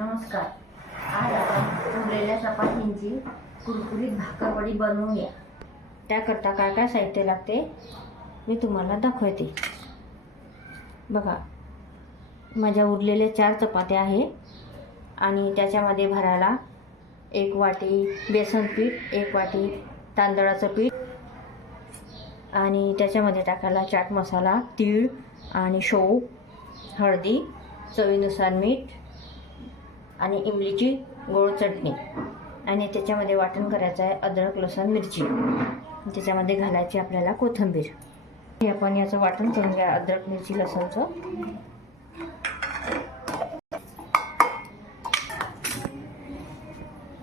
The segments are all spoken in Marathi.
नमस्कार. आज आपण उरलेल्या चपातींची कुरकुरीत भाकरवडी बनवूया त्याकरता काय काय साहित्य लागते मी तुम्हाला दाखवते. बघा माझ्या उरलेल्या चार चपात्या आहे आणि त्याच्यामध्ये भरायला एक वाटी बेसन पीठ एक वाटी तांदळाचं पीठ आणि त्याच्यामध्ये टाकायला चाट मसाला तीळ आणि शेव हळदी चवीनुसार मीठ आणि इमलीची गोड चटणी. आणि त्याच्यामध्ये वाटण करायचं आहे अद्रक लसूण मिरची. त्याच्यामध्ये घालायची आपल्याला कोथिंबीर. हे आपण याचं वाटण करून घ्या अद्रक मिरची लसूणचं.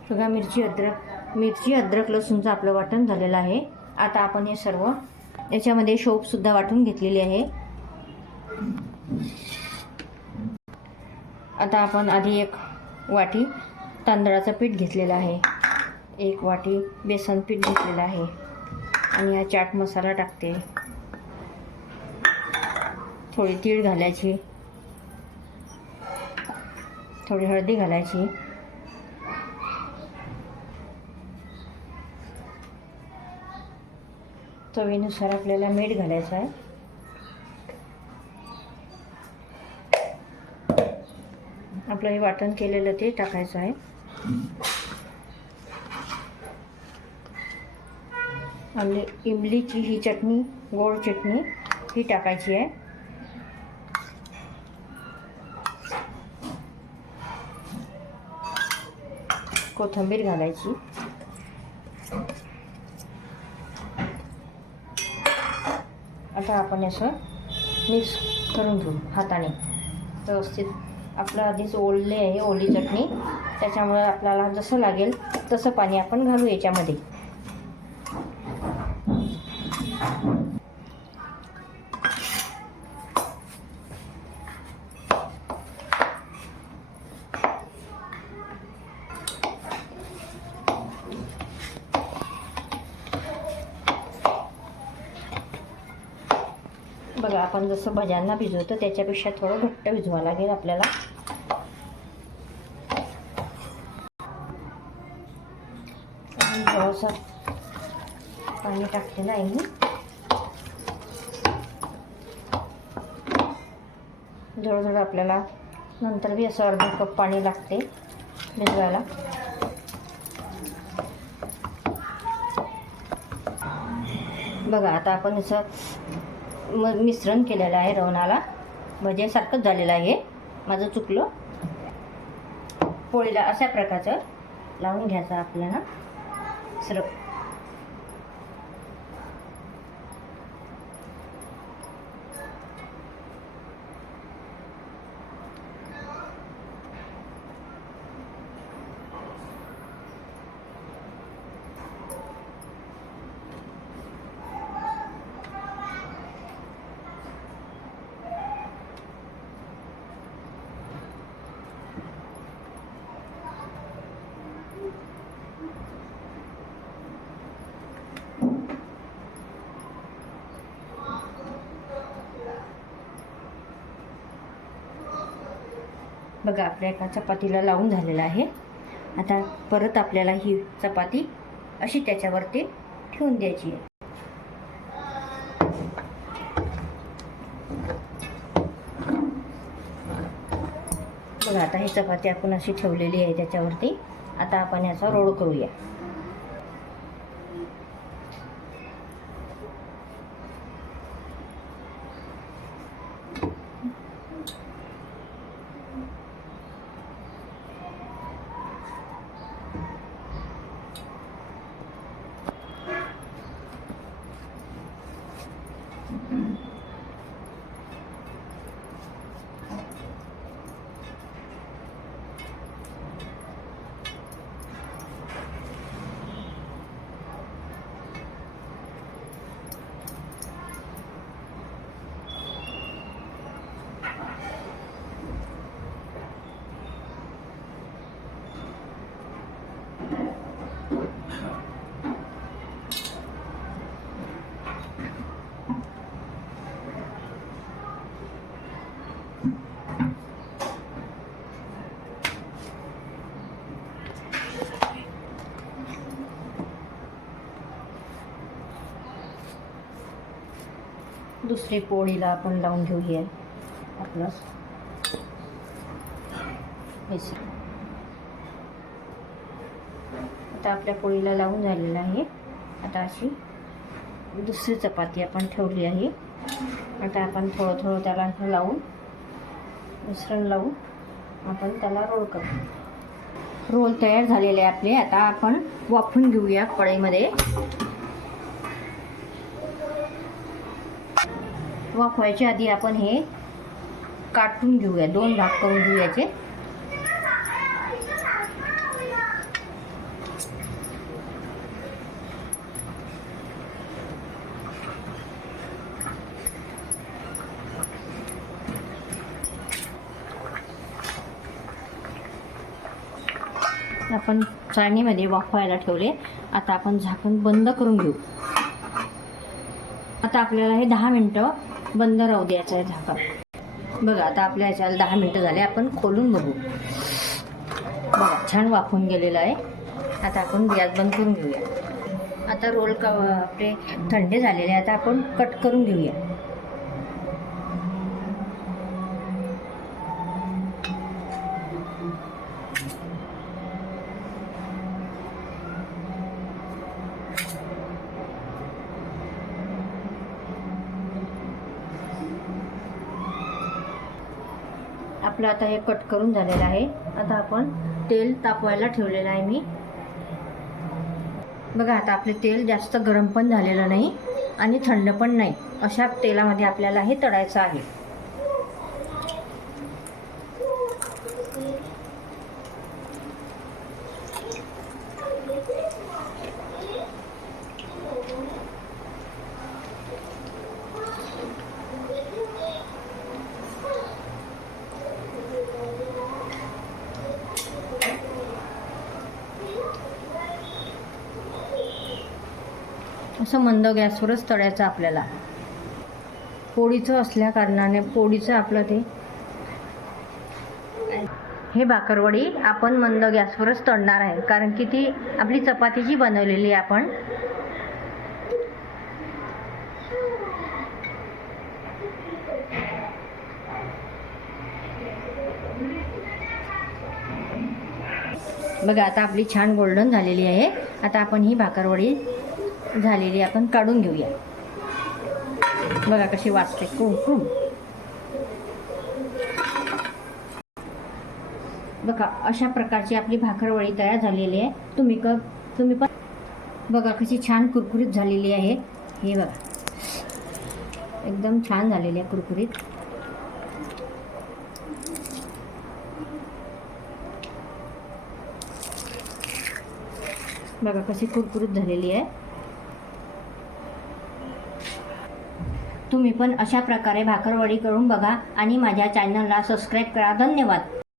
बघा मिरची अद्रक मिरची अद्रक लसूणचं आपलं वाटण झालेलं आहे. आता आपण हे सर्व याच्यामध्ये शोपसुद्धा वाटून घेतलेली आहे. आता आपण आधी एक वाटी तांदळाचं पीठ घेतलेलं आहे. एक वाटी बेसन पीठ घेतलेलं आहे. आणि हा चाट मसाला टाकते. थोडी तीळ घालायची. थोडी हळदी घालायची. चवीनुसार आपल्याला मीठ घालायचं आहे. आपलं हे वाटण केलेलं ते टाकायचं आहे. आणि इमलीची ही चटणी गोड चटणी ही टाकायची आहे. कोथिंबीर घालायची. आता आपण असं मिक्स करून घेऊ हाताने. व्यवस्थित आपलं आधीच ओलले आहे ओली चटणी. त्याच्यामुळे आपल्याला जसं लागेल तसं पाणी आपण घालू याच्यामध्ये. बघा आपण जसं भज्यांना भिजवतो त्याच्यापेक्षा थोडं घट्ट भिजवावं लागेल आपल्याला. थोडंसं पाणी टाकलेलं आहे मी. थोडं आपल्याला नंतर बी असं अर्धा कप पाणी लागते भिजवायला. बघा आता आपण असं म मिश्रण केलेलं आहे रवणाला. म्हणजे भजेसारखंच झालेलं आहे माझं चुकलं. पोळीला अशा प्रकारचं लावून घ्यायचं आपल्याला. सर्व बघा आपल्या एका चपातीला लावून झालेलं आहे. आता परत आपल्याला ही चपाती अशी त्याच्यावरती ठेवून द्यायची आहे. बघा आता ही चपाती आपण अशी ठेवलेली आहे त्याच्यावरती. आता आपण याचा रोड करूया. दुसरी पोळीला आपण लावून घेऊया. आपलं. बेसन आता आपल्या पोळीला लावून झालेलं आहे. आता अशी दुसरी चपाती आपण ठेवली आहे. आता आपण थोडं थोडं त्याला लावून मिश्रण लावून आपण त्याला रोल करू. रोल तयार झालेले आहे आपले. आता आपण वाफून घेऊया कढईमध्ये. वाफवायच्या आधी आपण हे काटून घेऊया. दोन भाग करून घेऊयाचे आपण चाळणीमध्ये वाफवायला ठेवले. आता आपण झाकण बंद करून घेऊ. आता आपल्याला हे दहा मिनटं बंद राहू द्यायचा आहे झाकण बघा आता आपल्या ह्याच्याला दहा मिनटं झाले आपण खोलून बघू. बघा छान वाफून गेलेलं आहे. आता आपण गॅस बंद करून घेऊया. आता रोल क आपले थंडे झालेले आहे आता आपण कट करून घेऊया. आपलं आता हे कट करून झालेलं आहे. आता आपण तेल तापवायला ठेवलेलं आहे मी. बघा आता आपले तेल जास्त गरम पण झालेलं नाही आणि थंड पण नाही. अशा तेलामध्ये आपल्याला हे तळायचं आहे. असं मंद गॅसवरच तळायचं आपल्याला. पोळीचं असल्या कारणाने पोळीचं आपलं ते. हे भाकरवडी आपण मंद गॅसवरच तळणार आहे. कारण की ती आपली चपातीची बनवलेली आहे आपण. बघा आता आपली छान गोल्डन झालेली आहे. आता आपण ही भाकरवडी झालेली आपण काढून घेऊया. बघा कशी वाचते. कुमकुम बघा अशा प्रकारची आपली भाकरवळी तयार झालेली आहे. तुम्ही क तुम्ही पण बघा कशी छान कुरकुरीत झालेली आहे. हे बघा. एकदम छान झालेली आहे कुरकुरीत. बघा कशी कुरकुरीत झालेली आहे. तुम्ही पण अशा प्रकारे भाकरवडी करून बघा आणि माझ्या चॅनलला सबस्क्राईब करा. धन्यवाद.